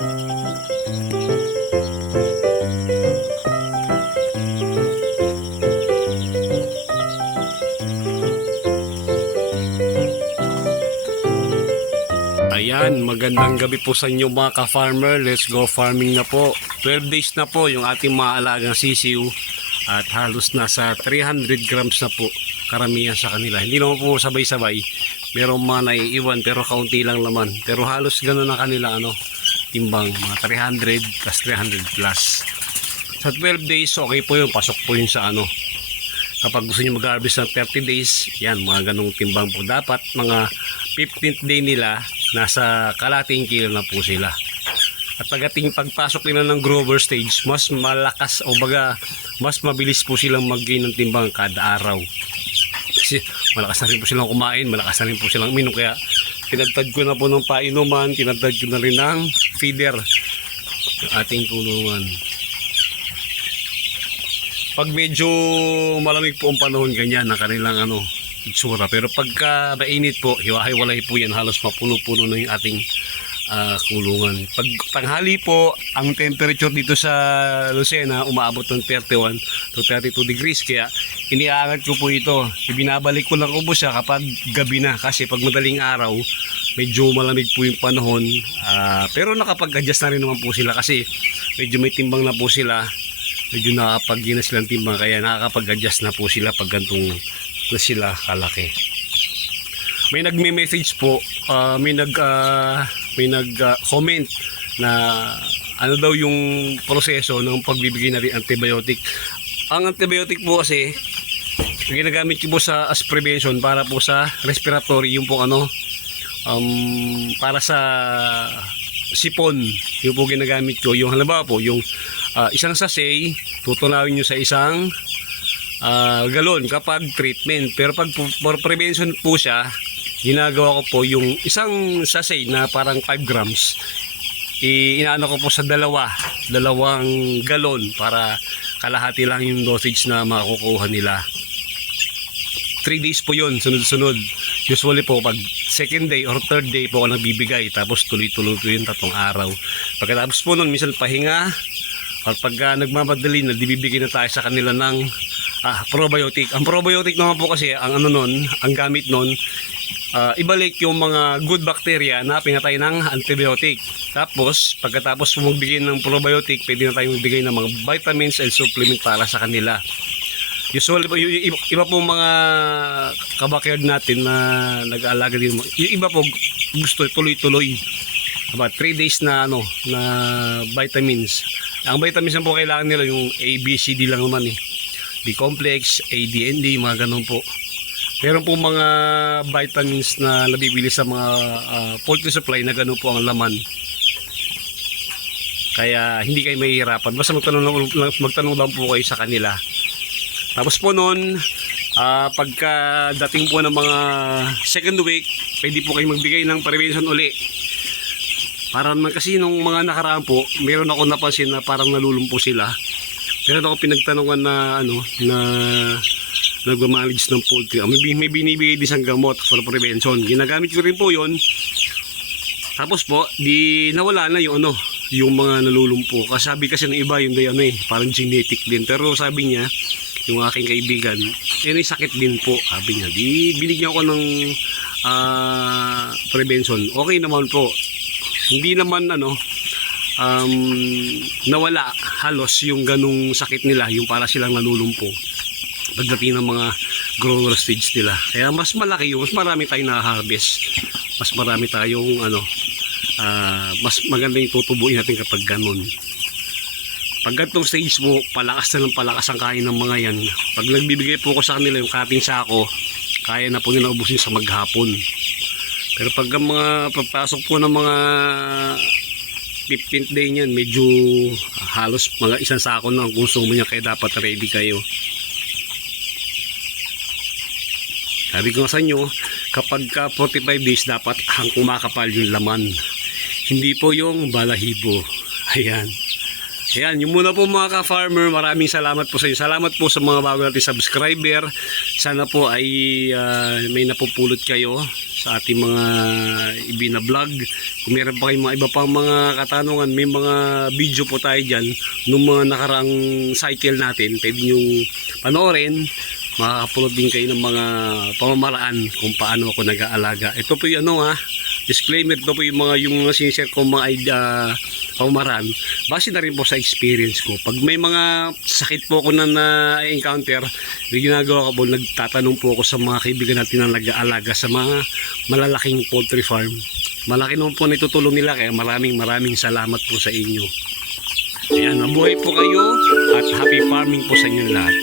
Ayan, magandang gabi po sa inyo mga ka-farmer. Let's go farming na po. 12 days na po yung ating mga alagang sisiw at halos nasa 300 grams na po karamihan sa kanila. Hindi naman po sabay-sabay. Merong mga naiiwan pero kaunti lang naman. Pero halos ganun na kanila timbang, mga 300 plus 300 plus. Sa 12 days okay po yun, pasok po yun sa Kapag gusto niyo mag-harvest ng 30 days, yan, mga ganong timbang po. Dapat mga 15th day nila, nasa kalating kilo na po sila. At pagpasok nila ng grower stage, mas malakas o baga, mas mabilis po silang mag-gain ng timbang kada araw. Kasi malakas na rin po silang kumain, malakas na rin po silang minom. Kaya tinagtad ko na po ng painuman, tinagtad ko na rin ng feeder ng ating kulungan. Pag medyo malamig po ang panahon, ganyan na kanilang itsura. Pero pagka mainit po, hiwa-hiwalay po yan, halos mapuno-puno na yung ating kulungan. Pag tanghali po, ang temperature dito sa Lucena umaabot ng 31 to 32 degrees. Kaya iniaangat ko po ito. Ibinabalik ko lang po siya kapag gabi na. Kasi pag madaling araw, medyo malamig po yung panahon. Pero nakapag-adjust na rin naman po sila kasi medyo may timbang na po sila. Medyo nakapag-gina silang timbang, kaya nakakapag-adjust na po sila pag gantong na sila kalaki. May nagme-message po, may nag-comment na ano daw yung proseso ng pagbibigay natin antibiotic. Ang antibiotic po kasi ginagamit ko po as prevention para po sa respiratory, yung po para sa sipon, yung po ginagamit ko. Yung halimbawa po, yung isang sachet, tutunawin nyo sa isang galon kapag treatment. Pero pag for prevention po siya, ginagawa ko po yung isang sachet na parang 5 grams, inaano ko po sa dalawang galon para kalahati lang yung dosage na makukuha nila. 3 days po yun, sunod-sunod. Usually po pag second day or third day po ako nagbibigay, tapos tuloy-tuloy po yung 3 araw. Pagkatapos po nun, minsan pahinga, at pagka nagmamadali na, bibigay na tayo sa kanila ng probiotic. Ang probiotic naman po kasi, ang gamit nun, ibalik yung mga good bacteria na pinatay ng antibiotic. Tapos, pagkatapos magbigay ng probiotic, pwede na tayo magbigay ng mga vitamins and supplement para sa kanila. Usually, yung iba po mga kabakyard natin na nag-aalaga din, yung iba po gusto tuloy-tuloy. About 3 days na na vitamins. Ang vitamins na po kailangan nila yung A, B, C, D lang naman B-complex, A, D, N, D, mga ganun po. Meron po mga vitamins na nabibili sa mga poultry supply na ganun po ang laman. Kaya hindi kayo mahihirapan. Basta magtanong lang po kayo sa kanila. Tapos po noon, pagka dating po ng mga second week, pwede po kayo magbigay ng prevention uli. Para naman kasi nung mga nakaraan po, meron ako napansin na parang nalulumpo sila. Meron ako pinagtanungan na na nagmamanage ng poultry. May binibigay din siyang gamot for prevention. Ginagamit ko rin po 'yon. Tapos po, di nawala na yung yung mga nalulumpo. Sabi kasi ng iba yung parang genetic din. Pero sabi niya, yung aking kaibigan, may sakit din po. Sabi niya, di binigyan ko ng prevention. Okay naman po. Hindi naman nawala halos yung ganung sakit nila, yung para silang nalulumpo pagdating ng mga grower stage nila. Kaya mas malaki mas marami tayong na-harvest, mas marami tayong mas maganda yung tutubuin natin kapag ganun. Pag ganitong stage mo, palakas na ng palakas ang kain ng mga yan. Pag nagbibigay po ko sa kanila yung kating sako, kaya na po nila ubusin sa maghapon. Pero pag ang mga pagpasok po ng mga 15th day niyan, medyo halos mga isang sako na ang konsumo niya, kaya dapat ready kayo. Sabi ko nga sa inyo, kapag 45 days dapat kumakapal yung laman. Hindi po yung balahibo. Ayan. Ayan, yung muna po mga ka-farmer, maraming salamat po sa inyo. Salamat po sa mga bago nating subscriber. Sana po ay may napupulot kayo sa ating mga ibina-vlog. Kung meron pa kayong mga iba pang mga katanungan, may mga video po tayo dyan nung mga nakaraang cycle natin. Pwede nyo panoorin. Makakapulot din kayo ng mga pamamaraan kung paano ako nag-aalaga. Ito po yung disclaimer, ito po yung mga sinishare ko mga pamamaraan. Base na rin po sa experience ko. Pag may mga sakit po ako na-encounter, may ginagawa ko po, nagtatanong po ako sa mga kaibigan natin na nag-aalaga sa mga malalaking poultry farm. Malaki naman po natutulong nila, kaya maraming salamat po sa inyo. Ayan, mabuhay po kayo at happy farming po sa inyo lahat.